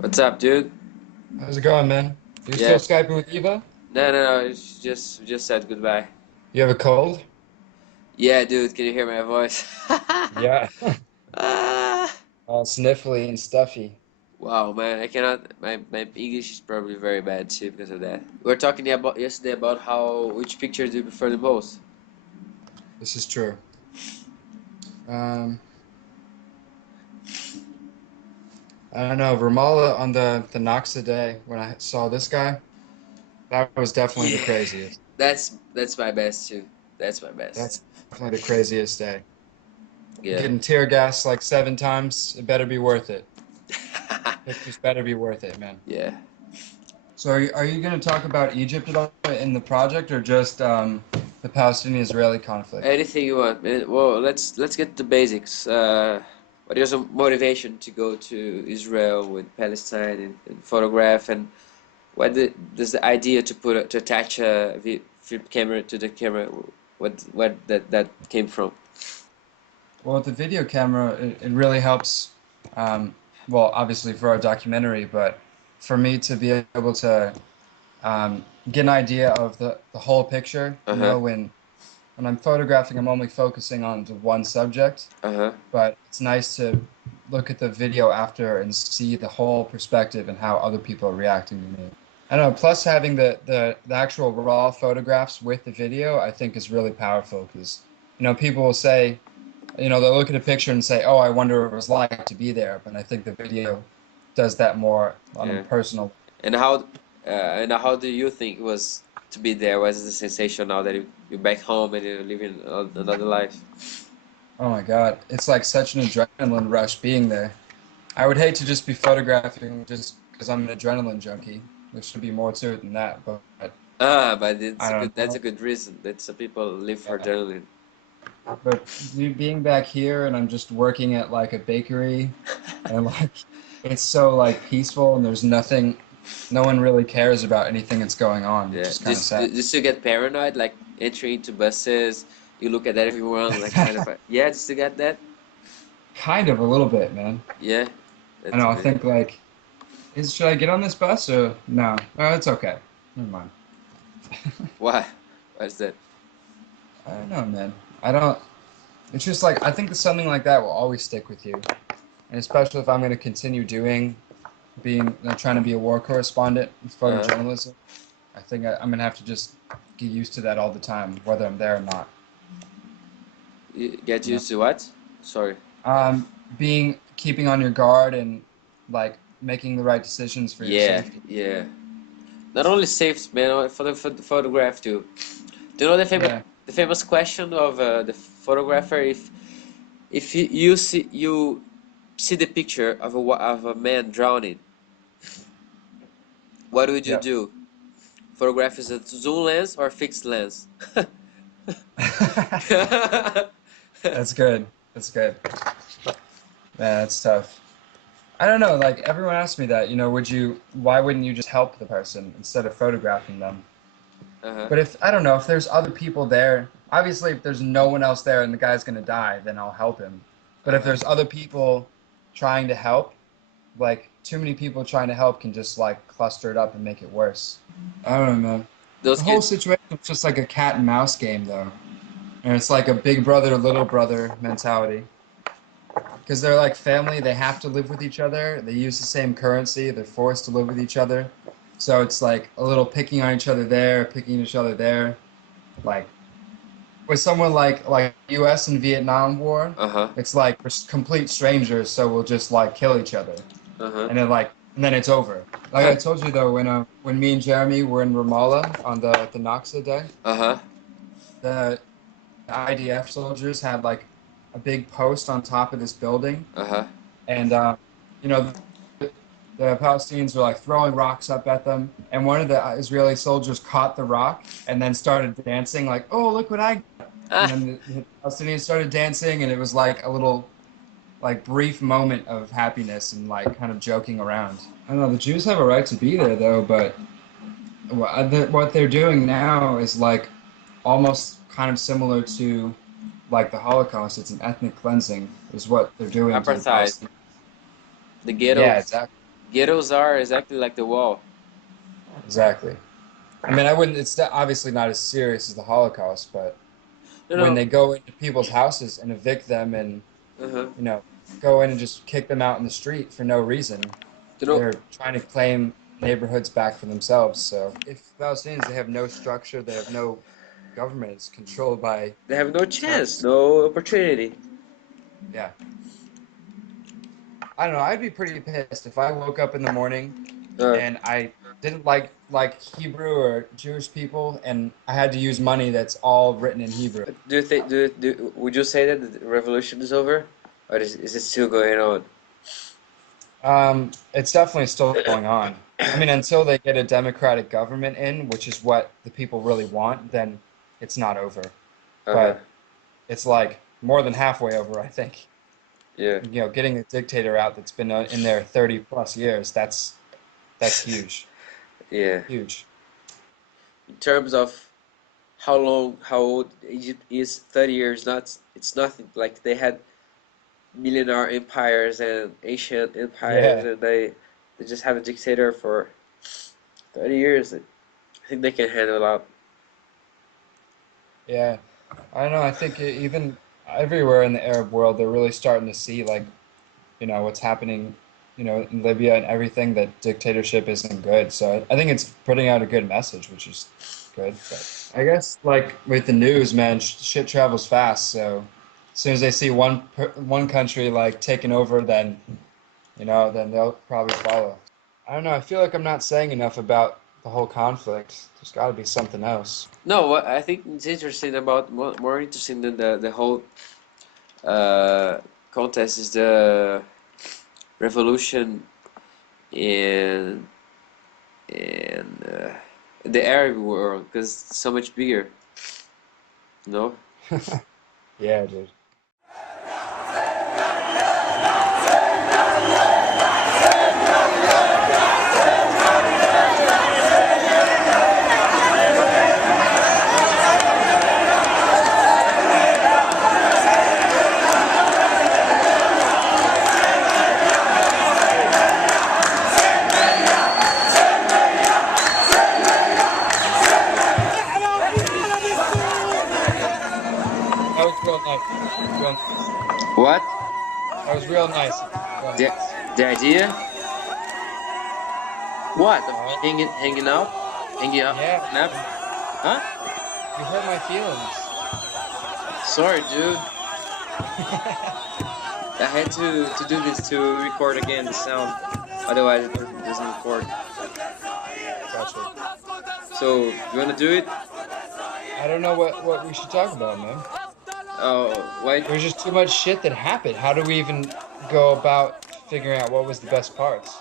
What's up, dude? How's it going, man? You still Yeah. Skyping with Eva? No. It's just said goodbye. You have a cold? Yeah, dude. Can you hear my voice? Yeah. Ah. All sniffly and stuffy. Wow, man. I cannot. My English is probably very bad too because of that. We were talking about yesterday about how which picture do you prefer the most? This is true. Um, I don't know. Ramallah on the Noxa day when I saw this guy, that was definitely the Yeah. craziest. That's my best too. That's my best. That's definitely the craziest day. Yeah. Getting tear gassed like 7 times, it better be worth it. Pictures better be worth it, man. Yeah. So are you going to talk about Egypt at all in the project or just the Palestinian-Israeli conflict? Anything you want, man. Well, let's get the basics. What is your motivation to go to Israel with Palestine and photograph, and does the idea to to attach a film camera to the camera? What that came from? Well, with the video camera, it really helps. Um, well, obviously for our documentary, but for me to be able to get an idea of the whole picture. Uh huh. When I'm photographing, I'm only focusing on the one subject, Uh huh. but it's nice to look at the video after and see the whole perspective and how other people are reacting to me. I don't know. Plus, having the actual raw photographs with the video, I think is really powerful because, people will say they'll look at a picture and say, "Oh, I wonder what it was like to be there." But I think the video does that more on a Yeah. personal. And how do you think it was to be there? What is the sensation now that you're back home and you're living another life? Oh my God, it's like such an adrenaline rush being there. I would hate to just be photographing just because I'm an adrenaline junkie. There should be more to it than that, but But I don't that's a know. good reason that some people live for Yeah. adrenaline. But being back here and I'm just working at like a bakery and like it's so like peaceful and there's nothing, no one really cares about anything that's going on, which Yeah. is kind of sad. Just to get paranoid, like entering into buses, you look at everyone, like kind of, yeah, just to get that. Kind of a little bit, man. Yeah, I that's know. I great. think like, should I get on this bus or no? It's okay. Never mind. Why? What's that? I don't know, man. I don't. It's just like I think that something like that will always stick with you, and especially if I'm going to continue trying to be a war correspondent in Uh, photojournalism. I think I'm going to have to just get used to that all the time, whether I'm there or not. you get You know, used to what? Sorry. being keeping on your guard and like making the right decisions for your Yeah, safety. yeah. Not only safe, man, for the photograph too. Do you know Yeah. the famous question of the photographer? If you see the picture of of a man drowning, what would you Yep. do? Photograph is a zoom lens or fixed lens? That's good. That's good. Yeah, that's tough. I don't know, like everyone asks me that, why wouldn't you just help the person instead of photographing them? Uh-huh. But if, I don't know, if there's other people there, obviously if there's no one else there and the guy's gonna die, then I'll help him. But if Uh-huh. there's other people trying to help, like too many people trying to help can just like cluster it up and make it worse. I don't know, man. Those The whole kids. situation is just like a cat and mouse game though. And it's like a big brother, little brother mentality. Because they're like family, they have to live with each other. They use the same currency. They're forced to live with each other. So it's like a little picking on each other there, picking each other there. Like with someone like U.S. and Vietnam War, Uh-huh. it's like we're complete strangers, so we'll just like kill each other, Uh-huh. and then it's over. Like I told you though, when me and Jeremy were in Ramallah on the Naksa day, Uh-huh. the IDF soldiers had like a big post on top of this building, Uh-huh. and you know the Palestinians were like throwing rocks up at them, and one of the Israeli soldiers caught the rock and then started dancing like, "Oh, look what I got!" And Ah. then the Palestinians started dancing, and it was like a little like brief moment of happiness and like kind of joking around. I don't know. The Jews have a right to be there though, but what they're doing now is like almost kind of similar to like the Holocaust. It's an ethnic cleansing, is what they're doing to the Apartheid. Palestinians. The Yeah, ghettos. exactly. Ghettos are exactly like the wall. Exactly. I mean, I wouldn't. It's obviously not as serious as the Holocaust, but No, when no. they go into people's houses and evict them and Uh-huh. you know go in and just kick them out in the street for no reason, You know, they're trying to claim neighborhoods back for themselves. So if Palestinians, they have no structure, they have no government. It's controlled by they have no chance, terrorists. no opportunity. Yeah. I don't know. I'd be pretty pissed if I woke up in the morning Uh, and I didn't like Hebrew or Jewish people, and I had to use money that's all written in Hebrew. do you think? Would you say that the revolution is over, or is it still going on? It's definitely still going on. I mean, until they get a democratic government in, which is what the people really want, then it's not over. Uh-huh. But it's like more than halfway over, I think. Yeah. Getting a dictator out that's been in there 30 plus years, that's huge. Yeah. Huge. In terms of how old Egypt is, 30 years, not it's nothing. Like they had millionaire empires and ancient empires, Yeah. and they just have a dictator for 30 years. I think they can handle a lot. Yeah. I don't know. I think even everywhere in the Arab world, they're really starting to see like, what's happening, in Libya and everything, that dictatorship isn't good. So I think it's putting out a good message, which is good. But I guess like with the news, man, shit travels fast. So as soon as they see one country like taking over, then they'll probably follow. I don't know. I feel like I'm not saying enough about the whole conflict. There's got to be something else. No, what I think it's interesting about more interesting than the whole uh, contest is the revolution in in the Arab world because it's so much bigger. No. Yeah, dude. That was real nice. Real nice. What? That was real nice. Real The nice. the idea? What? Of Well, hanging out, yeah, hanging up? man. Huh? You hurt my feelings. Sorry, dude. I had to do this to record again the sound. Otherwise, it doesn't record. Gotcha. So you wanna do it? I don't know what we should talk about, man. Oh, wait. There's just too much shit that happened. How do we even go about figuring out what was the best parts?